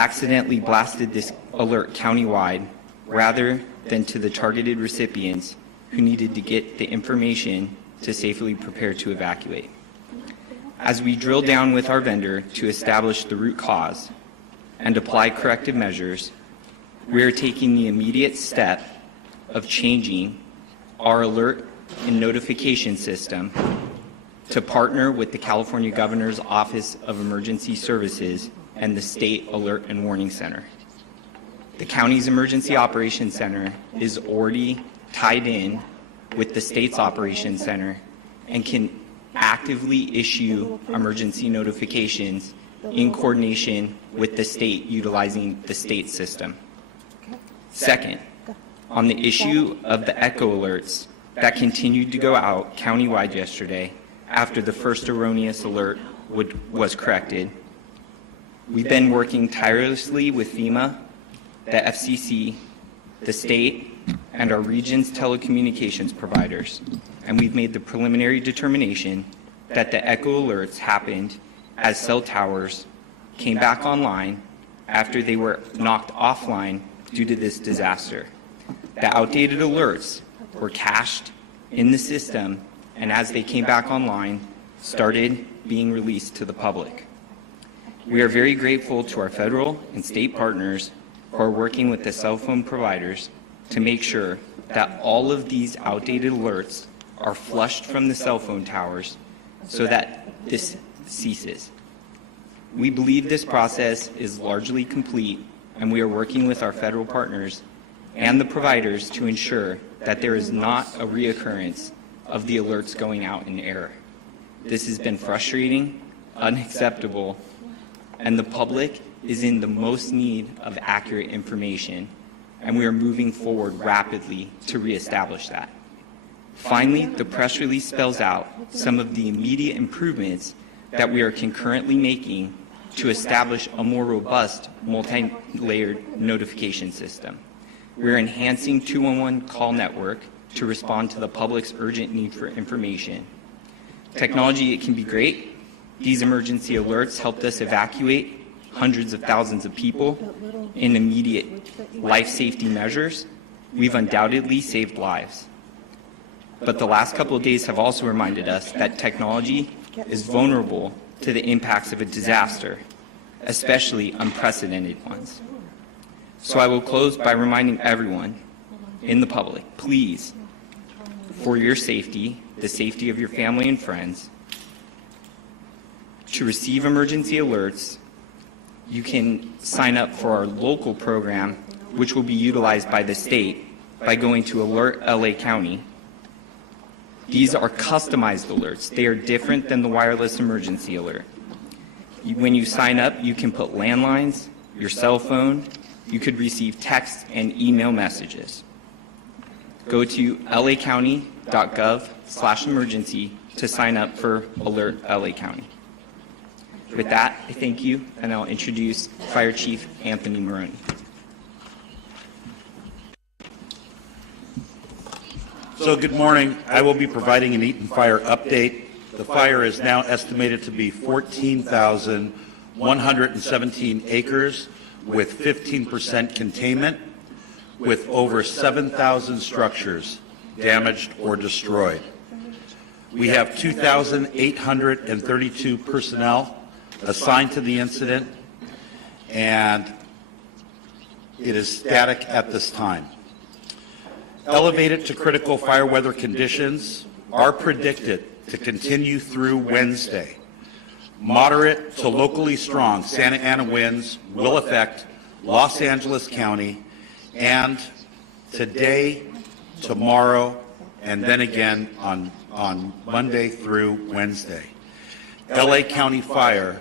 accidentally blasted this alert countywide rather than to the targeted recipients who needed to get the information to safely prepare to evacuate. As we drill down with our vendor to establish the root cause and apply corrective measures, we are taking the immediate step of changing our alert and notification system to partner with the California Governor's Office of Emergency Services and the State Alert and Warning Center. The county's Emergency Operations Center is already tied in with the state's Operations Center and can actively issue emergency notifications in coordination with the state utilizing the state system. Second, on the issue of the echo alerts that continued to go out countywide yesterday after the first erroneous alert was corrected, we've been working tirelessly with FEMA, the FCC, the state, and our region's telecommunications providers, and we've made the preliminary determination that the echo alerts happened as cell towers came back online after they were knocked offline due to this disaster. The outdated alerts were cached in the system, and as they came back online, started being released to the public. We are very grateful to our federal and state partners who are working with the cell phone providers to make sure that all of these outdated alerts are flushed from the cell phone towers so that this ceases. We believe this process is largely complete, and we are working with our federal partners and the providers to ensure that there is not a reoccurrence of the alerts going out in error. This has been frustrating, unacceptable, and the public is in the most need of accurate information, and we are moving forward rapidly to reestablish that. Finally, the press release spells out some of the immediate improvements that we are concurrently making to establish a more robust multi-layered notification system. We are enhancing 211 call network to respond to the public's urgent need for information. Technology, it can be great. These emergency alerts helped us evacuate hundreds of thousands of people in immediate life safety measures. We've undoubtedly saved lives. But the last couple of days have also reminded us that technology is vulnerable to the impacts of a disaster, especially unprecedented ones. So I will close by reminding everyone in the public, please, for your safety, the safety of your family and friends, to receive emergency alerts, you can sign up for our local program, which will be utilized by the state by going to Alert LA County. These are customized alerts. They are different than the wireless emergency alert. When you sign up, you can put landlines, your cell phone, you could receive text and email messages. Go to lacounty.gov/emergency to sign up for Alert LA County. With that, I thank you, and I'll introduce Fire Chief Anthony Maroney. So good morning. I will be providing an Eaton Fire update. The fire is now estimated to be 14,117 acres with 15% containment, with over 7,000 structures damaged or destroyed. We have 2,832 personnel assigned to the incident, and it is static at this time. Elevated to critical fire weather conditions are predicted to continue through Wednesday. Moderate to locally strong Santa Ana winds will affect Los Angeles County, and today, tomorrow, and then again on Monday through Wednesday. LA County Fire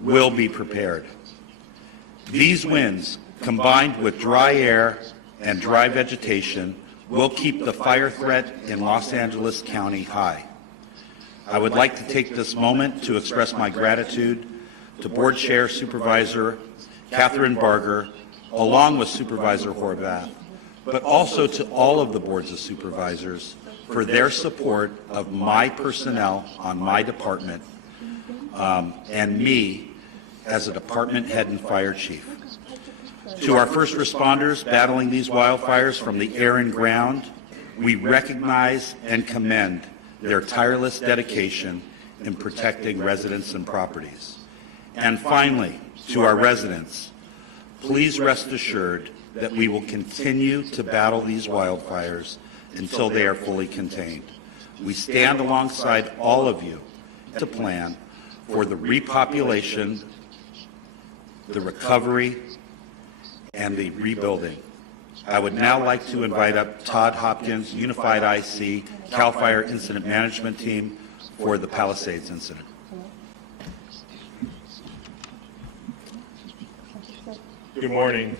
will be prepared. These winds, combined with dry air and dry vegetation, will keep the fire threat in Los Angeles County high. I would like to take this moment to express my gratitude to Board Chair Supervisor Catherine Barger, along with Supervisor Horvath, but also to all of the boards of supervisors for their support of my personnel on my department and me as a department head and fire chief. To our first responders battling these wildfires from the air and ground, we recognize and commend their tireless dedication in protecting residents and properties. And finally, to our residents, please rest assured that we will continue to battle these wildfires until they are fully contained. We stand alongside all of you to plan for the repopulation, the recovery, and the rebuilding. I would now like to invite up Todd Hopkins, Unified IC, CAL FIRE Incident Management Team for the Palisades incident. Good morning.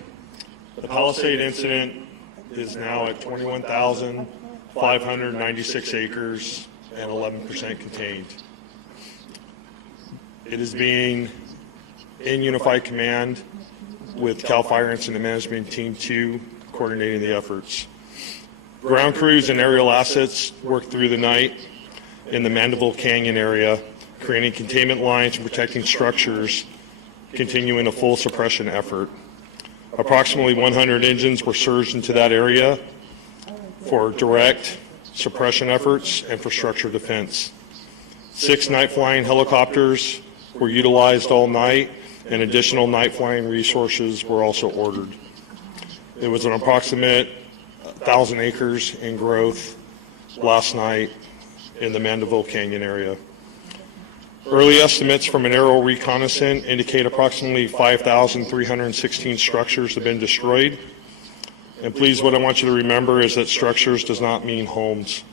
The Palisade incident is now at 21,596 acres and 11% contained. It is being in unified command with CAL FIRE Incident Management Team 2 coordinating the efforts. Ground crews and aerial assets worked through the night in the Mandeville Canyon area, creating containment lines and protecting structures, continuing a full suppression effort. Approximately 100 engines were surged into that area for direct suppression efforts and for structure defense. 6 night flying helicopters were utilized all night, and additional night flying resources were also ordered. It was an approximate 1,000 acres in growth last night in the Mandeville Canyon area. Early estimates from an aerial reconnaissance indicate approximately 5,316 structures have been destroyed. And please, what I want you to remember is that structures does not mean homes.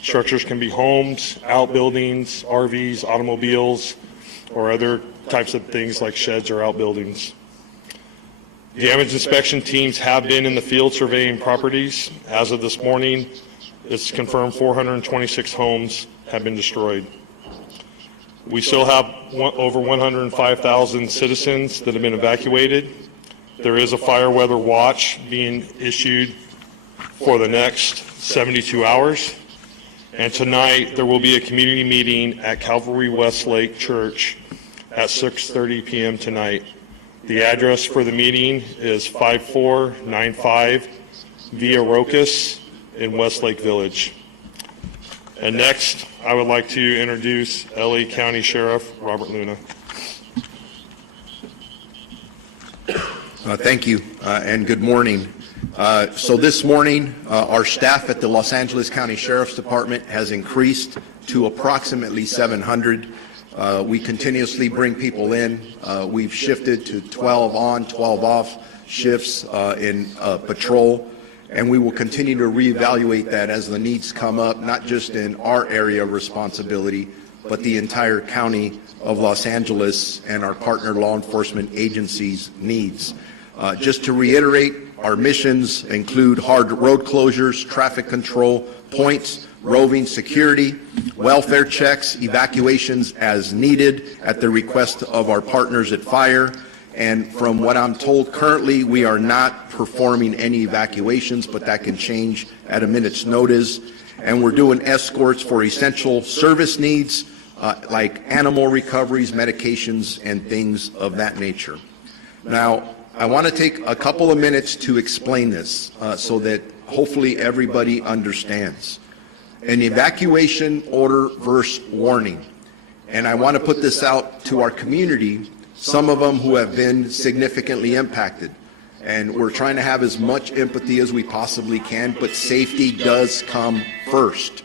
Structures can be homes, outbuildings, RVs, automobiles, or other types of things like sheds or outbuildings. Damage inspection teams have been in the field surveying properties. As of this morning, it's confirmed 426 homes have been destroyed. We still have over 105,000 citizens that have been evacuated. There is a fire weather watch being issued for the next 72 hours. And tonight, there will be a community meeting at Calvary Westlake Church at 6:30 p.m. tonight. The address for the meeting is 5495 Via Rocas in Westlake Village. And next, I would like to introduce LA County Sheriff Robert Luna. Thank you, and good morning. So this morning, our staff at the Los Angeles County Sheriff's Department has increased to approximately 700. We continuously bring people in. We've shifted to 12 on, 12 off shifts in patrol, and we will continue to reevaluate that as the needs come up, not just in our area of responsibility, but the entire county of Los Angeles and our partner law enforcement agencies' needs. Just to reiterate, our missions include hard road closures, traffic control points, roving security, welfare checks, evacuations as needed at the request of our partners at fire. And from what I'm told currently, we are not performing any evacuations, but that can change at a minute's notice. And we're doing escorts for essential service needs like animal recoveries, medications, and things of that nature. Now, I want to take a couple of minutes to explain this so that hopefully everybody understands. An evacuation order versus warning. And I want to put this out to our community, some of them who have been significantly impacted. And we're trying to have as much empathy as we possibly can, but safety does come first.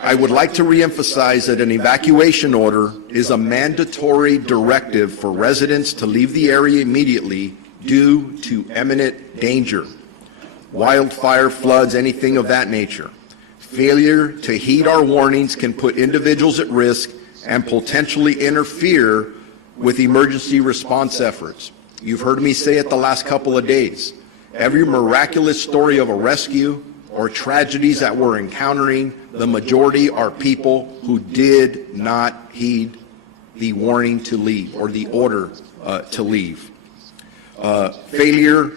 I would like to reemphasize that an evacuation order is a mandatory directive for residents to leave the area immediately due to imminent danger. Wildfire, floods, anything of that nature. Failure to heed our warnings can put individuals at risk and potentially interfere with emergency response efforts. You've heard me say it the last couple of days. Every miraculous story of a rescue or tragedies that we're encountering, the majority are people who did not heed the warning to leave or the order to leave. Failure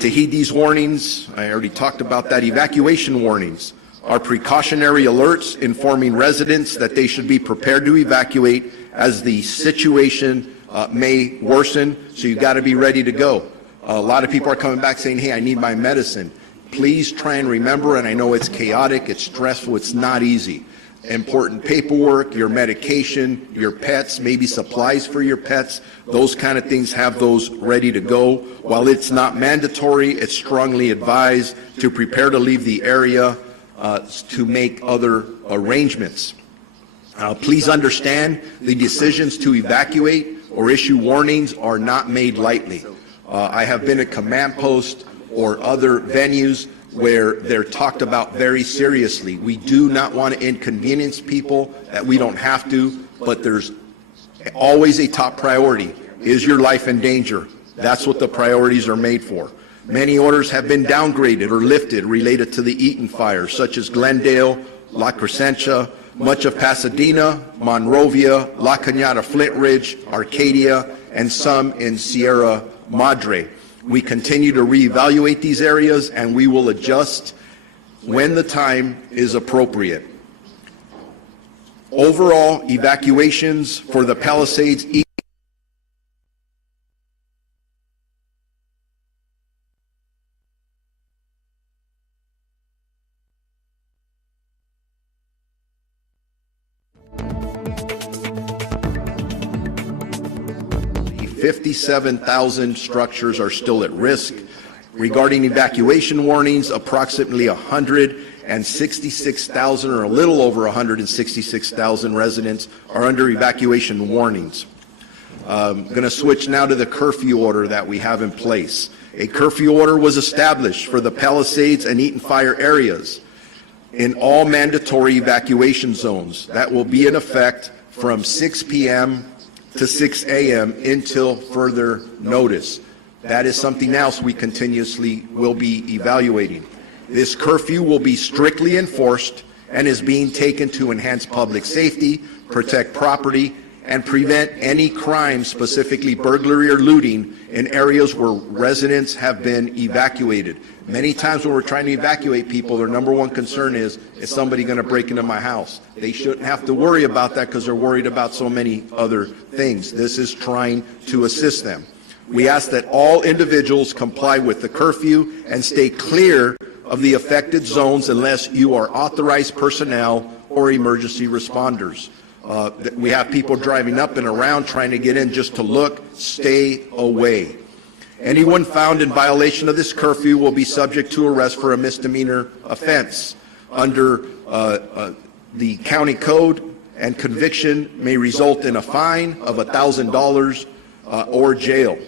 to heed these warnings, I already talked about that. Evacuation warnings are precautionary alerts informing residents that they should be prepared to evacuate as the situation may worsen, so you've got to be ready to go. A lot of people are coming back saying, hey, I need my medicine. Please try and remember, and I know it's chaotic, it's stressful, it's not easy. Important paperwork, your medication, your pets, maybe supplies for your pets, those kind of things, have those ready to go. While it's not mandatory, it's strongly advised to prepare to leave the area to make other arrangements. Please understand, the decisions to evacuate or issue warnings are not made lightly. I have been at command posts or other venues where they're talked about very seriously. We do not want to inconvenience people that we don't have to, but there's always a top priority. Is your life in danger? That's what the priorities are made for. Many orders have been downgraded or lifted related to the Eaton fire, such as Glendale, La Crescentia, much of Pasadena, Monrovia, La Cañada, Flint Ridge, Arcadia, and some in Sierra Madre. We continue to reevaluate these areas, and we will adjust when the time is appropriate. Overall, evacuations for the Palisades $57,000 structures are still at risk. Regarding evacuation warnings, approximately 166,000 or a little over 166,000 residents are under evacuation warnings. I'm going to switch now to the curfew order that we have in place. A curfew order was established for the Palisades and Eaton fire areas in all mandatory evacuation zones. That will be in effect from 6 p.m. to 6 a.m. until further notice. That is something else we continuously will be evaluating. This curfew will be strictly enforced and is being taken to enhance public safety, protect property, and prevent any crime, specifically burglary or looting, in areas where residents have been evacuated. Many times when we're trying to evacuate people, their number one concern is somebody going to break into my house? They shouldn't have to worry about that because they're worried about so many other things. This is trying to assist them. We ask that all individuals comply with the curfew and stay clear of the affected zones unless you are authorized personnel or emergency responders. We have people driving up and around trying to get in just to look. Stay away. Anyone found in violation of this curfew will be subject to arrest for a misdemeanor offense under the county code, and conviction may result in a fine of $1,000 or jail.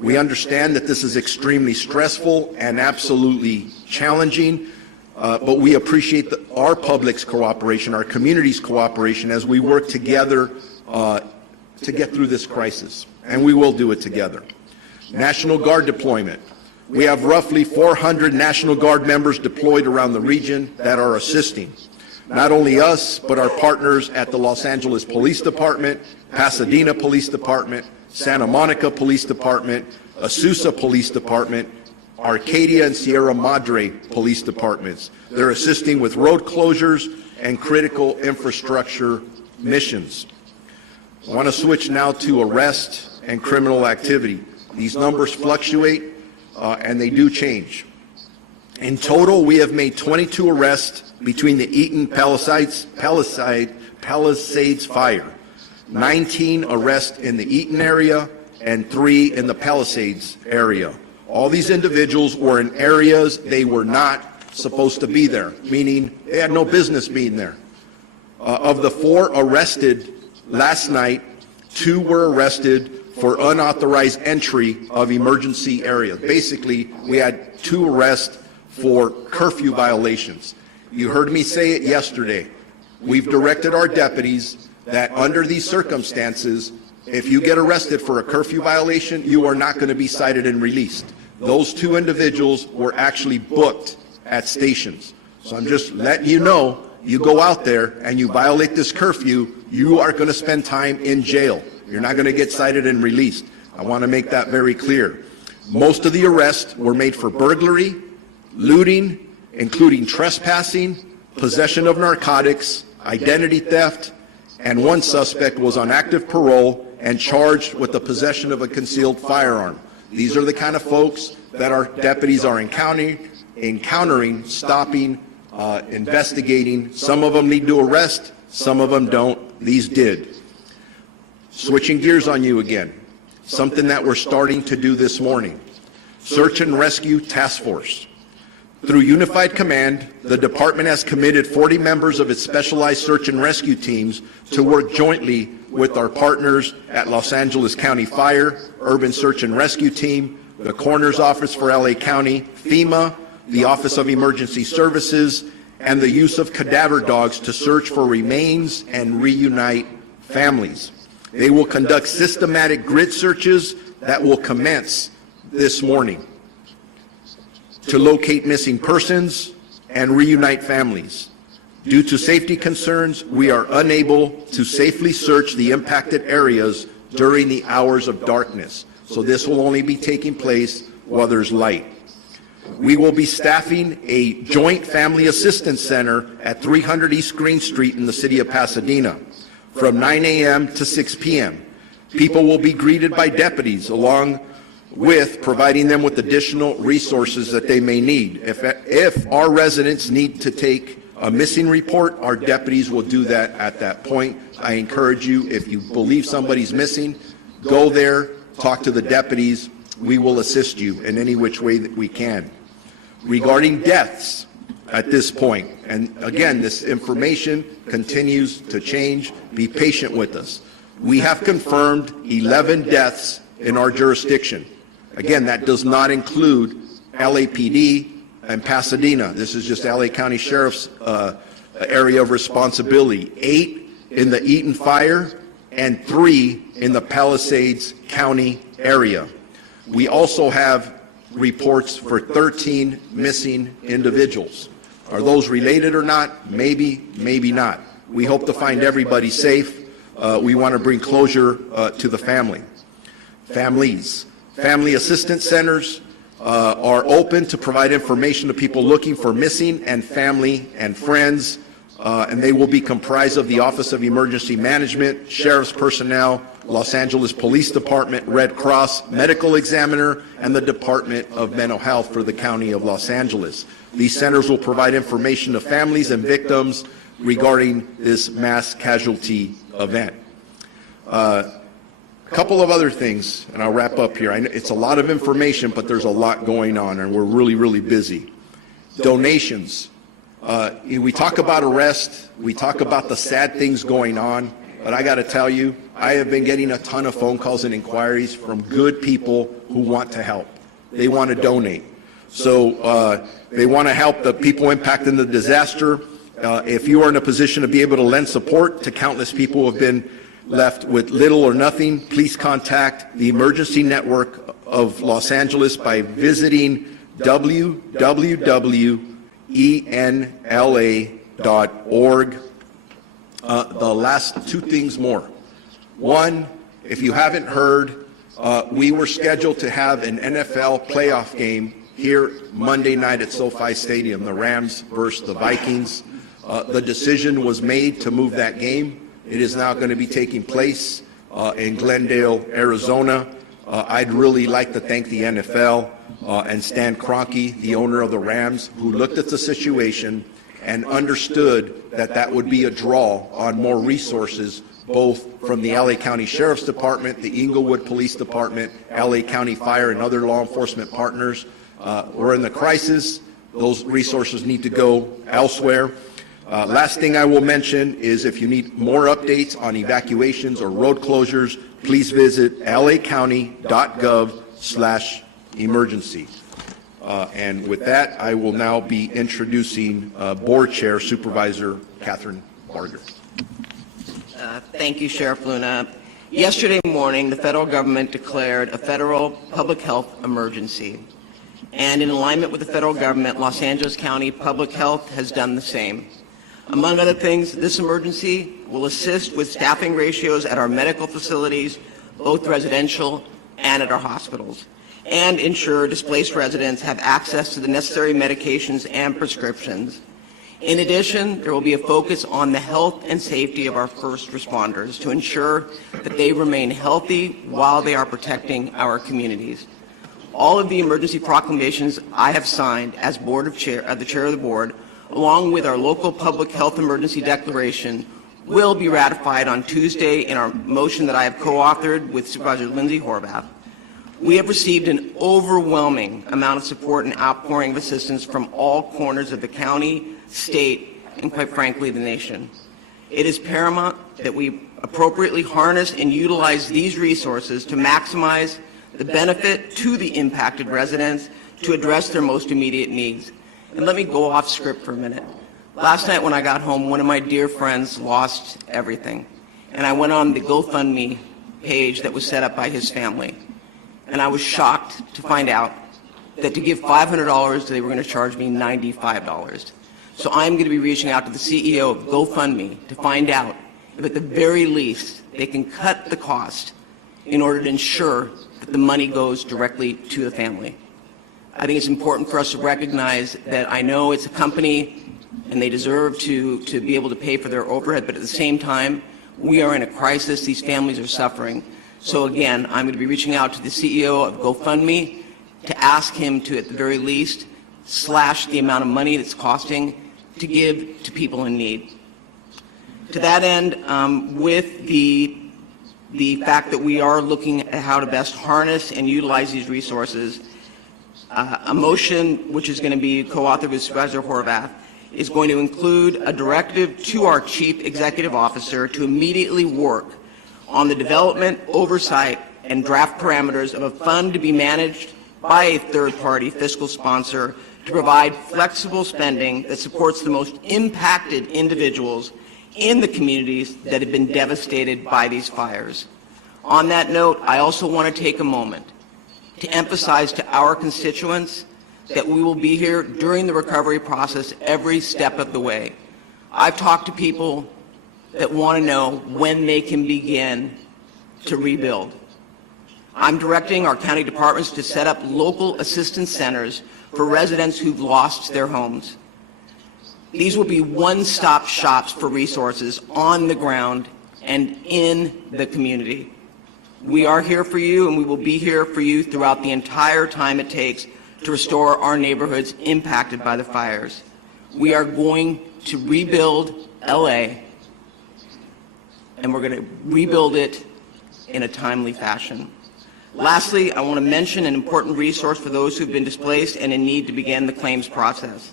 We understand that this is extremely stressful and absolutely challenging, but we appreciate our public's cooperation, our community's cooperation as we work together to get through this crisis, and we will do it together. National Guard deployment. We have roughly 400 National Guard members deployed around the region that are assisting. Not only us, but our partners at the Los Angeles Police Department, Pasadena Police Department, Santa Monica Police Department, Azusa Police Department, Arcadia and Sierra Madre Police Departments. They're assisting with road closures and critical infrastructure missions. I want to switch now to arrest and criminal activity. These numbers fluctuate and they do change. In total, we have made 22 arrests between the Eaton Palisades fire, 19 arrests in the Eaton area, and 3 in the Palisades area. All these individuals were in areas they were not supposed to be there, meaning they had no business being there. Of the 4 arrested last night, 2 were arrested for unauthorized entry of emergency areas. Basically, we had 2 arrests for curfew violations. You heard me say it yesterday. We've directed our deputies that under these circumstances, if you get arrested for a curfew violation, you are not going to be cited and released. Those 2 individuals were actually booked at stations. So I'm just letting you know, you go out there and you violate this curfew, you are going to spend time in jail. You're not going to get cited and released. I want to make that very clear. Most of the arrests were made for burglary, looting, including trespassing, possession of narcotics, identity theft, and 1 suspect was on active parole and charged with the possession of a concealed firearm. These are the kind of folks that our deputies are encountering, stopping, investigating. Some of them need to arrest, some of them don't. These did. Switching gears on you again, something that we're starting to do this morning. Search and Rescue Task Force. Through Unified Command, the department has committed 40 members of its specialized search and rescue teams to work jointly with our partners at Los Angeles County Fire, Urban Search and Rescue Team, the Coroner's Office for LA County, FEMA, the Office of Emergency Services, and the use of cadaver dogs to search for remains and reunite families. They will conduct systematic grid searches that will commence this morning to locate missing persons and reunite families. Due to safety concerns, we are unable to safely search the impacted areas during the hours of darkness. So this will only be taking place while there's light. We will be staffing a joint family assistance center at 300 East Green Street in the city of Pasadena from 9 a.m. to 6 p.m. People will be greeted by deputies along with providing them with additional resources that they may need. If our residents need to take a missing report, our deputies will do that at that point. I encourage you, if you believe somebody's missing, go there, talk to the deputies. We will assist you in any which way that we can. Regarding deaths at this point, and again, this information continues to change. Be patient with us. We have confirmed 11 deaths in our jurisdiction. Again, that does not include LAPD and Pasadena. This is just LA County Sheriff's area of responsibility. 8 in the Eaton Fire and 3 in the Palisades County area. We also have reports for 13 missing individuals. Are those related or not? Maybe, maybe not. We hope to find everybody safe. We want to bring closure to the families. Family assistance centers are open to provide information to people looking for missing and family and friends, and they will be comprised of the Office of Emergency Management, Sheriff's personnel, Los Angeles Police Department, Red Cross, Medical Examiner, and the Department of Mental Health for the County of Los Angeles. These centers will provide information to families and victims regarding this mass casualty event. A couple of other things, and I'll wrap up here. It's a lot of information, but there's a lot going on, and we're really, really busy. Donations. We talk about arrest. We talk about the sad things going on, but I got to tell you, I have been getting a ton of phone calls and inquiries from good people who want to help. They want to donate. So they want to help the people impacted in the disaster. If you are in a position to be able to lend support to countless people who have been left with little or nothing, please contact the Emergency Network of Los Angeles by visiting www.enla.org. The last 2 things more. One, if you haven't heard, we were scheduled to have an NFL playoff game here Monday night at SoFi Stadium, the Rams versus the Vikings. The decision was made to move that game. It is now going to be taking place in Glendale, Arizona. I'd really like to thank the NFL and Stan Kroenke, the owner of the Rams, who looked at the situation and understood that that would be a draw on more resources, both from the LA County Sheriff's Department, the Inglewood Police Department, LA County Fire, and other law enforcement partners. We're in the crisis. Those resources need to go elsewhere. Last thing I will mention is if you need more updates on evacuations or road closures, please visit lacounty.gov/emergency. And with that, I will now be introducing Board Chair Supervisor Catherine Barger. Thank you, Sheriff Luna. Yesterday morning, the federal government declared a federal public health emergency. And in alignment with the federal government, Los Angeles County Public Health has done the same. Among other things, this emergency will assist with staffing ratios at our medical facilities, both residential and at our hospitals, and ensure displaced residents have access to the necessary medications and prescriptions. In addition, there will be a focus on the health and safety of our first responders to ensure that they remain healthy while they are protecting our communities. All of the emergency proclamations I have signed as the chair of the board, along with our local public health emergency declaration, will be ratified on Tuesday in our motion that I have co-authored with Supervisor Lindsay Horvath. We have received an overwhelming amount of support and outpouring of assistance from all corners of the county, state, and quite frankly, the nation. It is paramount that we appropriately harness and utilize these resources to maximize the benefit to the impacted residents to address their most immediate needs. And let me go off script for a minute. Last night when I got home, one of my dear friends lost everything. And I went on the GoFundMe page that was set up by his family. And I was shocked to find out that to give $500, they were going to charge me $95. So I'm going to be reaching out to the CEO of GoFundMe to find out if at the very least they can cut the cost in order to ensure that the money goes directly to the family. I think it's important for us to recognize that I know it's a company and they deserve to be able to pay for their overhead, but at the same time, we are in a crisis. These families are suffering. So again, I'm going to be reaching out to the CEO of GoFundMe to ask him to, at the very least, slash the amount of money that's costing to give to people in need. To that end, with the fact that we are looking at how to best harness and utilize these resources, a motion which is going to be co-authored with Supervisor Horvath is going to include a directive to our Chief Executive Officer to immediately work on the development, oversight, and draft parameters of a fund to be managed by a third-party fiscal sponsor to provide flexible spending that supports the most impacted individuals in the communities that have been devastated by these fires. On that note, I also want to take a moment to emphasize to our constituents that we will be here during the recovery process every step of the way. I've talked to people that want to know when they can begin to rebuild. I'm directing our county departments to set up local assistance centers for residents who've lost their homes. These will be one-stop shops for resources on the ground and in the community. We are here for you, and we will be here for you throughout the entire time it takes to restore our neighborhoods impacted by the fires. We are going to rebuild LA, and we're going to rebuild it in a timely fashion. Lastly, I want to mention an important resource for those who've been displaced and in need to begin the claims process.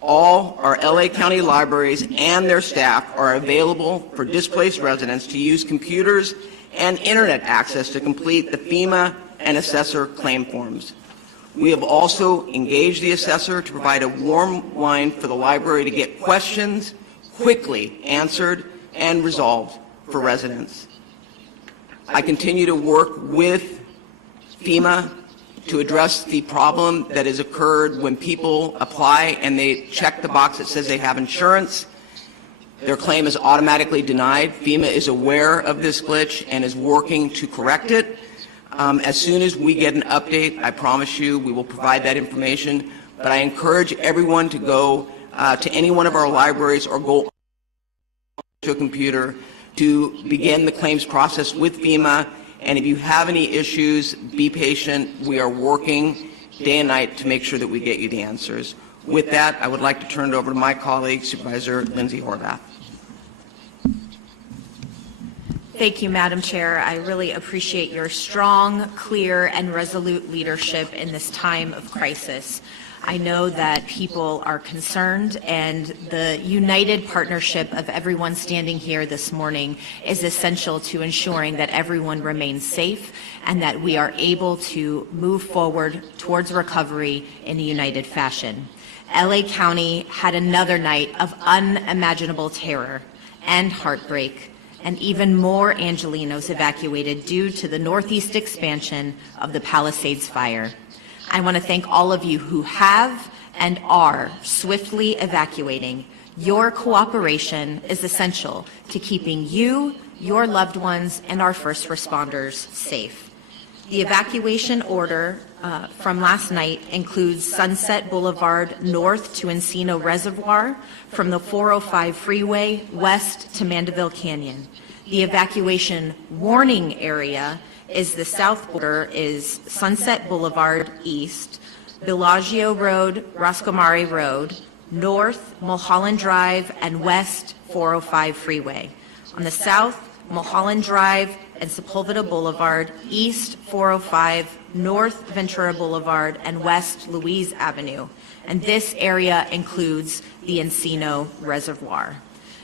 All our LA County libraries and their staff are available for displaced residents to use computers and internet access to complete the FEMA and assessor claim forms. We have also engaged the assessor to provide a warm line for the library to get questions quickly answered and resolved for residents. I continue to work with FEMA to address the problem that has occurred when people apply and they check the box that says they have insurance. Their claim is automatically denied. FEMA is aware of this glitch and is working to correct it. As soon as we get an update, I promise you we will provide that information. But I encourage everyone to go to any one of our libraries or go to a computer to begin the claims process with FEMA. And if you have any issues, be patient. We are working day and night to make sure that we get you the answers. With that, I would like to turn it over to my colleague, Supervisor Lindsay Horvath. Thank you, Madam Chair. I really appreciate your strong, clear, and resolute leadership in this time of crisis. I know that people are concerned, and the united partnership of everyone standing here this morning is essential to ensuring that everyone remains safe and that we are able to move forward towards recovery in a united fashion. LA County had another night of unimaginable terror and heartbreak, and even more Angelenos evacuated due to the northeast expansion of the Palisades fire. I want to thank all of you who have and are swiftly evacuating. Your cooperation is essential to keeping you, your loved ones, and our first responders safe. The evacuation order from last night includes Sunset Boulevard north to Encino Reservoir, from the 405 freeway west to Mandeville Canyon. The evacuation warning area is the south border is Sunset Boulevard east, Bellagio Road, Roscomare Road, north Mulholland Drive, and west 405 freeway. On the south, Mulholland Drive and Sepulveda Boulevard, east 405, north Ventura Boulevard, and west Louise Avenue. And this area includes the Encino Reservoir.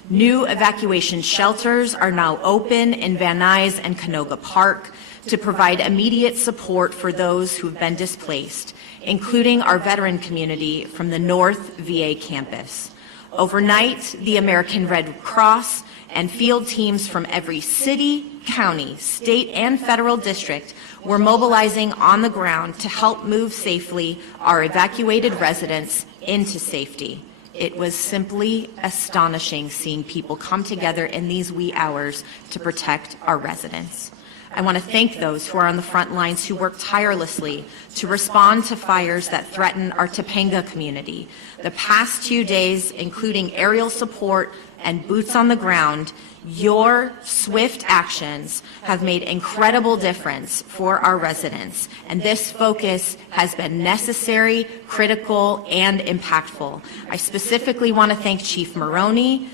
New evacuation shelters are now open in Van Nuys and Canoga Park to provide immediate support for those who have been displaced, including our veteran community from the North VA campus. Overnight, the American Red Cross and field teams from every city, county, state, and federal district were mobilizing on the ground to help move safely our evacuated residents into safety. It was simply astonishing seeing people come together in these wee hours to protect our residents. I want to thank those who are on the front lines who work tirelessly to respond to fires that threaten our Topanga community. The past 2 days, including aerial support and boots on the ground, your swift actions have made incredible difference for our residents, and this focus has been necessary, critical, and impactful. I specifically want to thank Chief Maroney,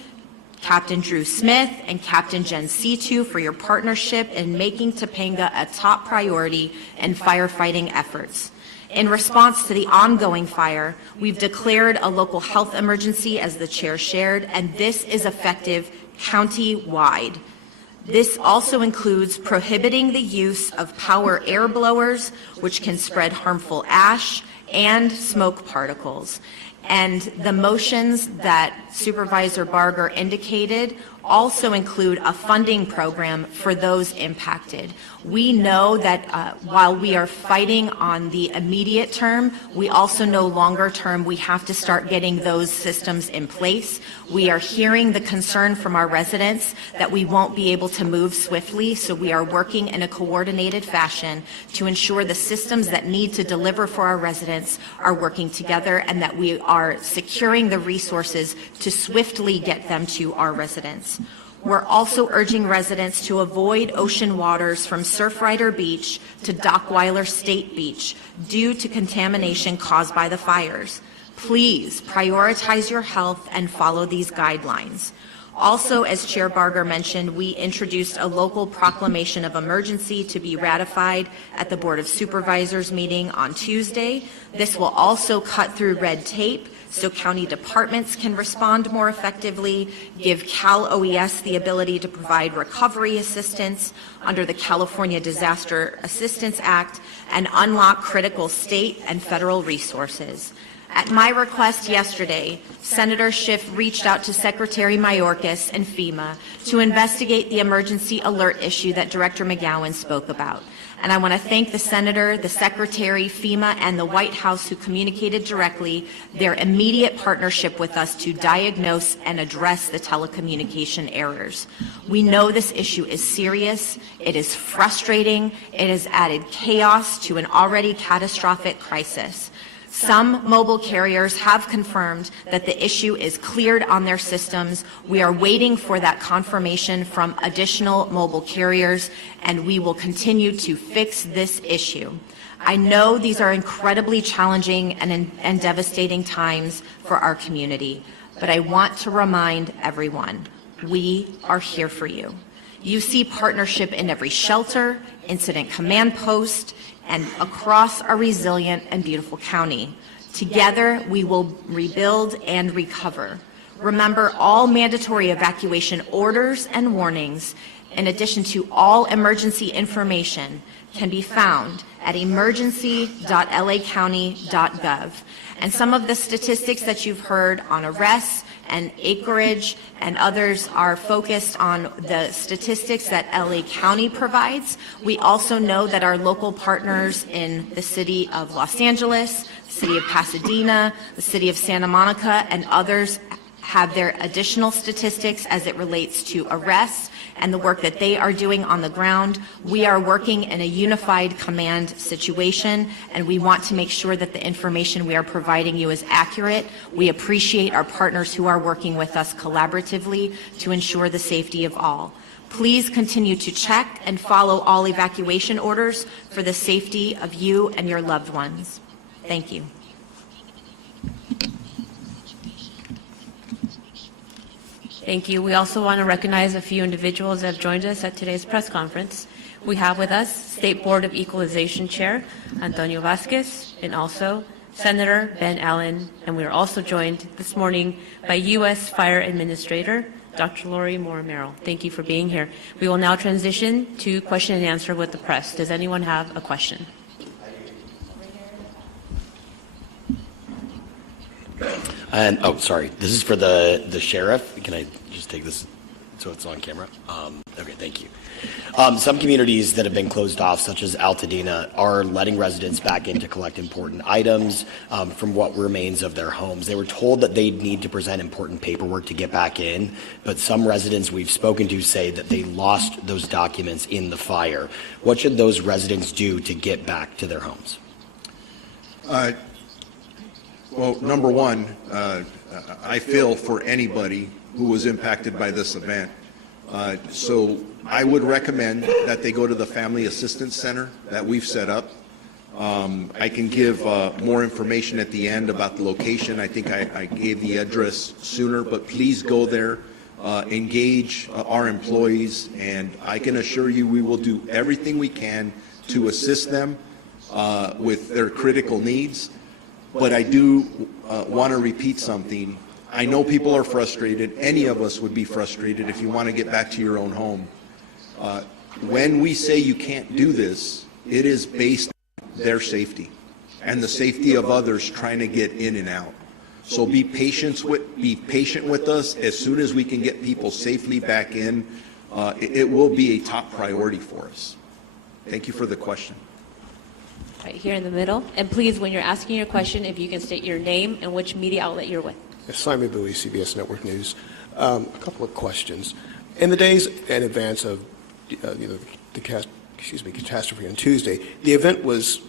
Captain Drew Smith, and Captain Jen Situ for your partnership in making Topanga a top priority in firefighting efforts. In response to the ongoing fire, we've declared a local health emergency, as the chair shared, and this is effective county-wide. This also includes prohibiting the use of power air blowers, which can spread harmful ash and smoke particles. And the motions that Supervisor Barger indicated also include a funding program for those impacted. We know that while we are fighting on the immediate term, we also know longer term we have to start getting those systems in place. We are hearing the concern from our residents that we won't be able to move swiftly, so we are working in a coordinated fashion to ensure the systems that need to deliver for our residents are working together, and that we are securing the resources to swiftly get them to our residents. We're also urging residents to avoid ocean waters from Surfrider Beach to Dockweiler State Beach due to contamination caused by the fires. Please prioritize your health and follow these guidelines. Also, as Chair Barger mentioned, we introduced a local proclamation of emergency to be ratified at the Board of Supervisors meeting on Tuesday. This will also cut through red tape so county departments can respond more effectively, give Cal OES the ability to provide recovery assistance under the California Disaster Assistance Act, and unlock critical state and federal resources. At my request yesterday, Senator Schiff reached out to Secretary Mayorkas and FEMA to investigate the emergency alert issue that Director McGowan spoke about. And I want to thank the Senator, the Secretary, FEMA, and the White House who communicated directly their immediate partnership with us to diagnose and address the telecommunication errors. We know this issue is serious, it is frustrating, it has added chaos to an already catastrophic crisis. Some mobile carriers have confirmed that the issue is cleared on their systems. We are waiting for that confirmation from additional mobile carriers, and we will continue to fix this issue. I know these are incredibly challenging and devastating times for our community, but I want to remind everyone, we are here for you. You see partnership in every shelter, incident command post, and across our resilient and beautiful county. Together, we will rebuild and recover. Remember, all mandatory evacuation orders and warnings, in addition to all emergency information, can be found at emergency.lacounty.gov. And some of the statistics that you've heard on arrests and acreage and others are focused on the statistics that LA County provides. We also know that our local partners in the city of Los Angeles, the city of Pasadena, the city of Santa Monica, and others have their additional statistics as it relates to arrests and the work that they are doing on the ground. We are working in a unified command situation, and we want to make sure that the information we are providing you is accurate. We appreciate our partners who are working with us collaboratively to ensure the safety of all. Please continue to check and follow all evacuation orders for the safety of you and your loved ones. Thank you. Thank you. We also want to recognize a few individuals that have joined us at today's press conference. We have with us State Board of Equalization Chair Antonio Vasquez and also Senator Ben Allen, and we are also joined this morning by U.S. Fire Administrator Dr. Lori Moore-Merrill. Thank you for being here. We will now transition to question and answer with the press. Does anyone have a question? And sorry, this is for the sheriff. Can I just take this so it's on camera? Okay, thank you. Some communities that have been closed off, such as Altadena, are letting residents back in to collect important items from what remains of their homes. They were told that they'd need to present important paperwork to get back in, but some residents we've spoken to say that they lost those documents in the fire. What should those residents do to get back to their homes? Well, number one, I feel for anybody who was impacted by this event. So I would recommend that they go to the Family Assistance Center that we've set up. I can give more information at the end about the location. I think I gave the address sooner, but please go there, engage our employees, and I can assure you we will do everything we can to assist them with their critical needs. But I do want to repeat something. I know people are frustrated. Any of us would be frustrated if you want to get back to your own home. When we say you can't do this, it is based on their safety and the safety of others trying to get in and out. So be patient with us. As soon as we can get people safely back in, it will be a top priority for us. Thank you for the question. Right here in the middle. And please, when you're asking your question, if you can state your name and which media outlet you're with. Simon Bowie, CBS Network News. A couple of questions. In the days in advance of the catastrophe on Tuesday, the event was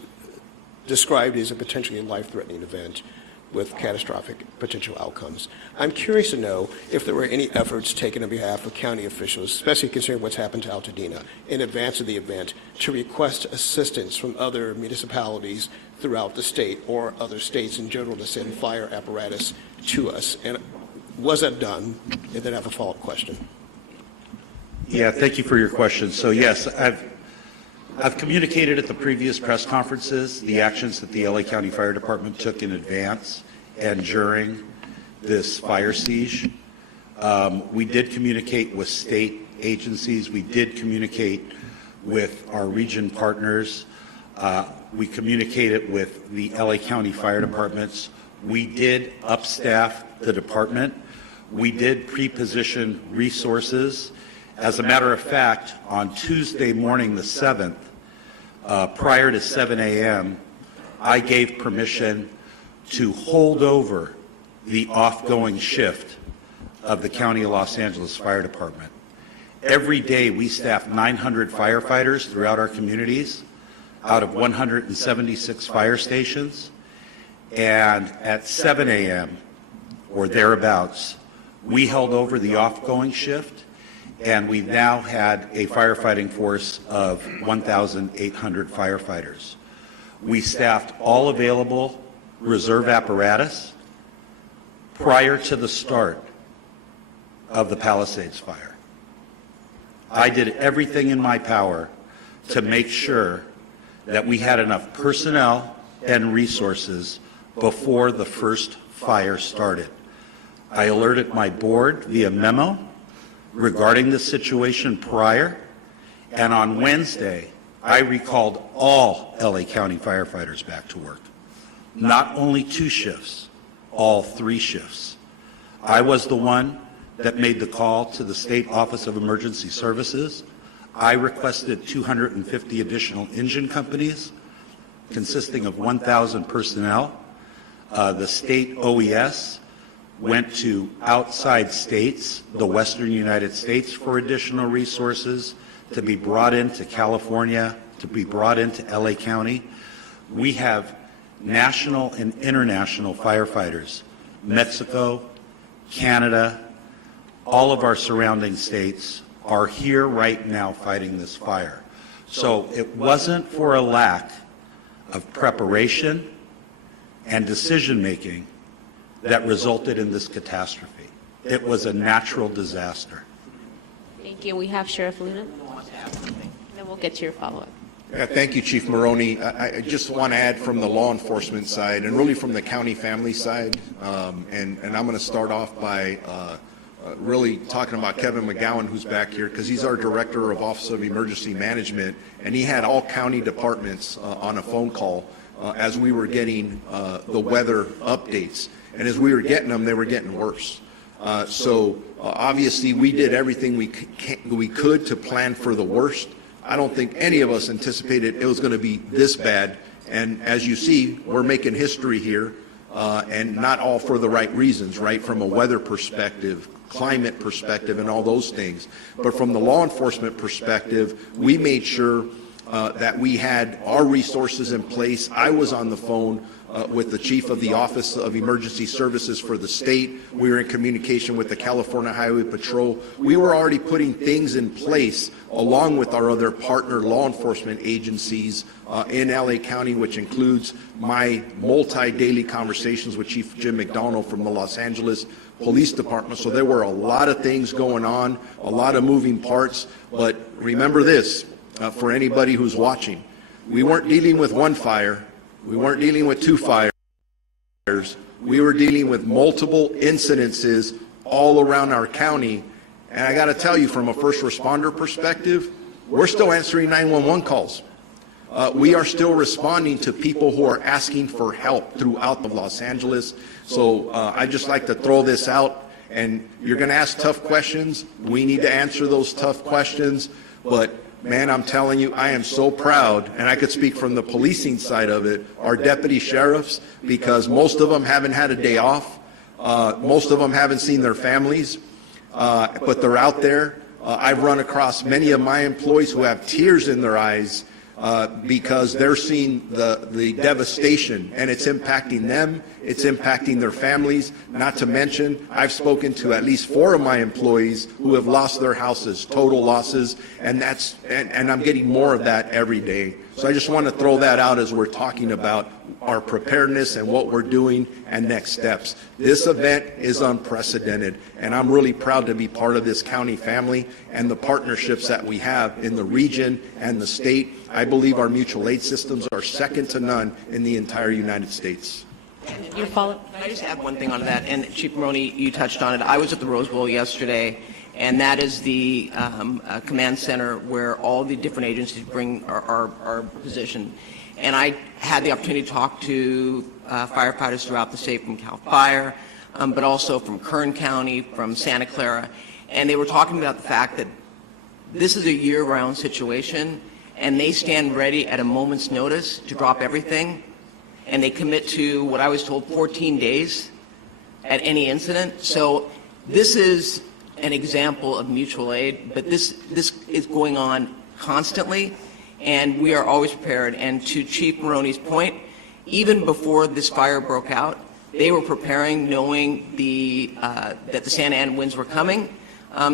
described as a potentially life-threatening event with catastrophic potential outcomes. I'm curious to know if there were any efforts taken on behalf of county officials, especially considering what's happened to Altadena, in advance of the event, to request assistance from other municipalities throughout the state or other states in general to send fire apparatus to us. And was that done? And then I have a follow-up question. Yeah, thank you for your question. So yes, I've communicated at the previous press conferences the actions that the LA County Fire Department took in advance and during this fire siege. We did communicate with state agencies. We did communicate with our region partners. We communicated with the LA County Fire Departments. We did upstaff the department. We did pre-position resources. As a matter of fact, on Tuesday morning, the 7th, prior to 7 a.m., I gave permission to hold over the off-going shift of the County of Los Angeles Fire Department. Every day we staff 900 firefighters throughout our communities out of 176 fire stations, and at 7 a.m. or thereabouts, we held over the off-going shift, and we've now had a firefighting force of 1,800 firefighters. We staffed all available reserve apparatus prior to the start of the Palisades fire. I did everything in my power to make sure that we had enough personnel and resources before the first fire started. I alerted my board via memo regarding the situation prior, and on Wednesday, I recalled all LA County firefighters back to work. Not only 2 shifts, all 3 shifts. I was the one that made the call to the State Office of Emergency Services. I requested 250 additional engine companies consisting of 1,000 personnel. The state OES went to outside states, the western United States, for additional resources, to be brought into California, to be brought into LA County. We have national and international firefighters, Mexico, Canada, all of our surrounding states are here right now fighting this fire. So it wasn't for a lack of preparation and decision-making that resulted in this catastrophe. It was a natural disaster. Thank you. We have Sheriff Luna. Then we'll get to your follow-up. Yeah, thank you, Chief Maroney. I just want to add from the law enforcement side and really from the county family side, and I'm going to start off by really talking about Kevin McGowan, who's back here, because he's our Director of Office of Emergency Management, and he had all county departments on a phone call as we were getting the weather updates. And as we were getting them, they were getting worse. So obviously we did everything we could to plan for the worst. I don't think any of us anticipated it was going to be this bad. And as you see, we're making history here, and not all for the right reasons, right? From a weather perspective, climate perspective, and all those things. But from the law enforcement perspective, we made sure that we had our resources in place. I was on the phone with the Chief of the Office of Emergency Services for the state. We were in communication with the California Highway Patrol. We were already putting things in place along with our other partner law enforcement agencies in LA County, which includes my multi-daily conversations with Chief Jim McDonald from the Los Angeles Police Department. So there were a lot of things going on, a lot of moving parts. But remember this, for anybody who's watching, we weren't dealing with one fire. We weren't dealing with two fires. We were dealing with multiple incidences all around our county. And I got to tell you, from a first responder perspective, we're still answering 911 calls. We are still responding to people who are asking for help throughout the Los Angeles. So I'd just like to throw this out. And you're going to ask tough questions. We need to answer those tough questions. But man, I'm telling you, I am so proud, and I could speak from the policing side of it, our deputy sheriffs, because most of them haven't had a day off. Most of them haven't seen their families, but they're out there. I've run across many of my employees who have tears in their eyes because they're seeing the devastation, and it's impacting them, it's impacting their families. Not to mention, I've spoken to at least 4 of my employees who have lost their houses, total losses, and I'm getting more of that every day. So I just want to throw that out as we're talking about our preparedness and what we're doing and next steps. This event is unprecedented, and I'm really proud to be part of this county family and the partnerships that we have in the region and the state. I believe our mutual aid systems are second to none in the entire United States. Your follow-up? Can I just add one thing on that? And Chief Maroney, you touched on it. I was at the Rose Bowl yesterday, and that is the command center where all the different agencies are positioned. And I had the opportunity to talk to firefighters throughout the state from CAL FIRE, but also from Kern County, from Santa Clara, and they were talking about the fact that this is a year-round situation, and they stand ready at a moment's notice to drop everything, and they commit to, what I was told, 14 days at any incident. So this is an example of mutual aid, but this is going on constantly, and we are always prepared. And to Chief Maroney's point, even before this fire broke out, they were preparing, knowing that the Santa Ana winds were coming.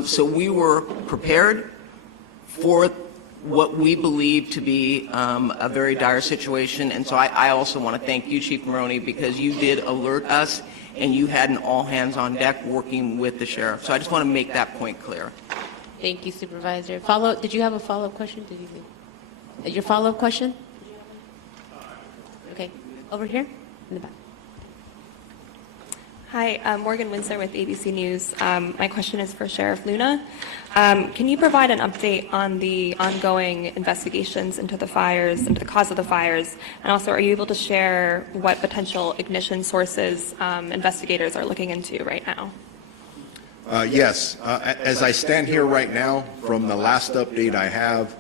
So we were prepared for what we believe to be a very dire situation. And so I also want to thank you, Chief Maroney, because you did alert us, and you had an all-hands-on-deck working with the sheriff. So I just want to make that point clear. Thank you, Supervisor. Follow-up? Did you have a follow-up question? Did you? Your follow-up question? Okay, over here in the back. Hi, I'm Morgan Winsler with ABC News. My question is for Sheriff Luna. Can you provide an update on the ongoing investigations into the fires, into the cause of the fires, and also are you able to share what potential ignition sources investigators are looking into right now? Yes. As I stand here right now, from the last update I have,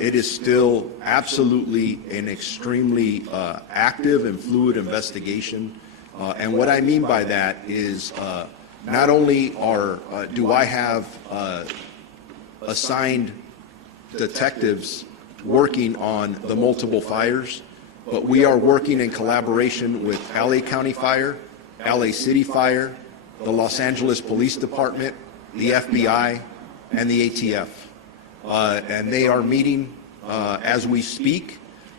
it is still absolutely an extremely active and fluid investigation. And what I mean by that is not only do I have assigned detectives working on the multiple fires, but we are working in collaboration with LA County Fire, LA City Fire, the Los Angeles Police Department, the FBI, and the ATF. And they are meeting as we speak.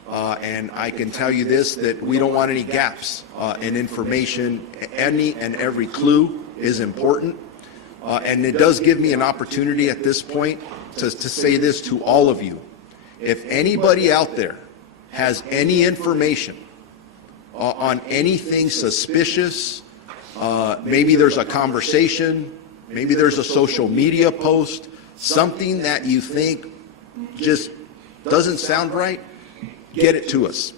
And I can tell you this, that we don't want any gaps in information. Any and every clue is important. And it does give me an opportunity at this point to say this to all of you. If anybody out there has any information on anything suspicious, maybe there's a conversation, maybe there's a social media post, something that you think just doesn't sound right, get it to us.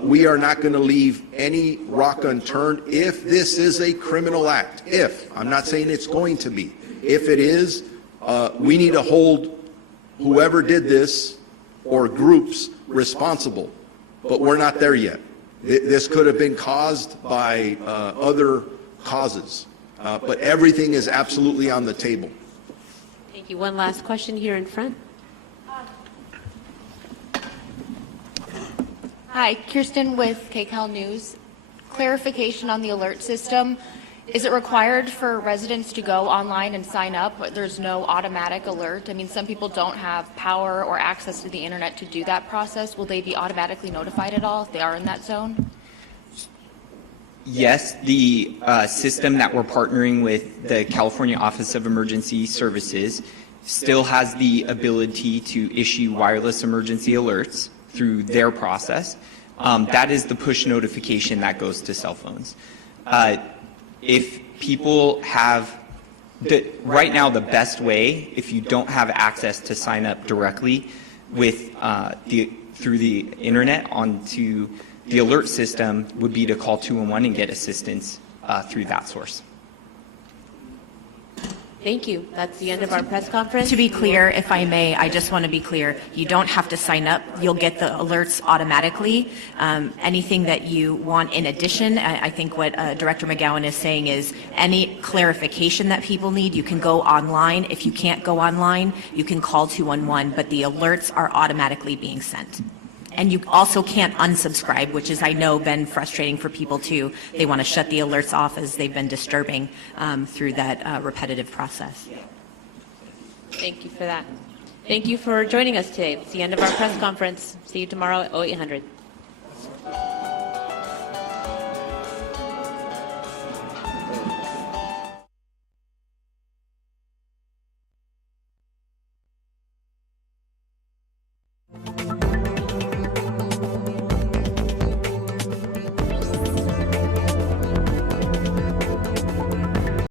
We are not going to leave any rock unturned if this is a criminal act. If, I'm not saying it's going to be. If it is, we need to hold whoever did this or groups responsible. But we're not there yet. This could have been caused by other causes. But everything is absolutely on the table. Thank you. One last question here in front. Hi, Kirsten with KCAL News. Clarification on the alert system. Is it required for residents to go online and sign up? There's no automatic alert. I mean, some people don't have power or access to the internet to do that process. Will they be automatically notified at all if they are in that zone? Yes, the system that we're partnering with the California Office of Emergency Services still has the ability to issue wireless emergency alerts through their process. That is the push notification that goes to cell phones. If people have, right now the best way, if you don't have access to sign up directly with through the internet onto the alert system, would be to call 211 and get assistance through that source. Thank you. That's the end of our press conference. To be clear, if I may, I just want to be clear, you don't have to sign up. You'll get the alerts automatically. Anything that you want in addition, I think what Director McGowan is saying is any clarification that people need, you can go online. If you can't go online, you can call 211, but the alerts are automatically being sent. And you also can't unsubscribe, which is, I know, been frustrating for people too. They want to shut the alerts off as they've been disturbing through that repetitive process. Thank you for that. Thank you for joining us today. It's the end of our press conference. See you tomorrow at 0800.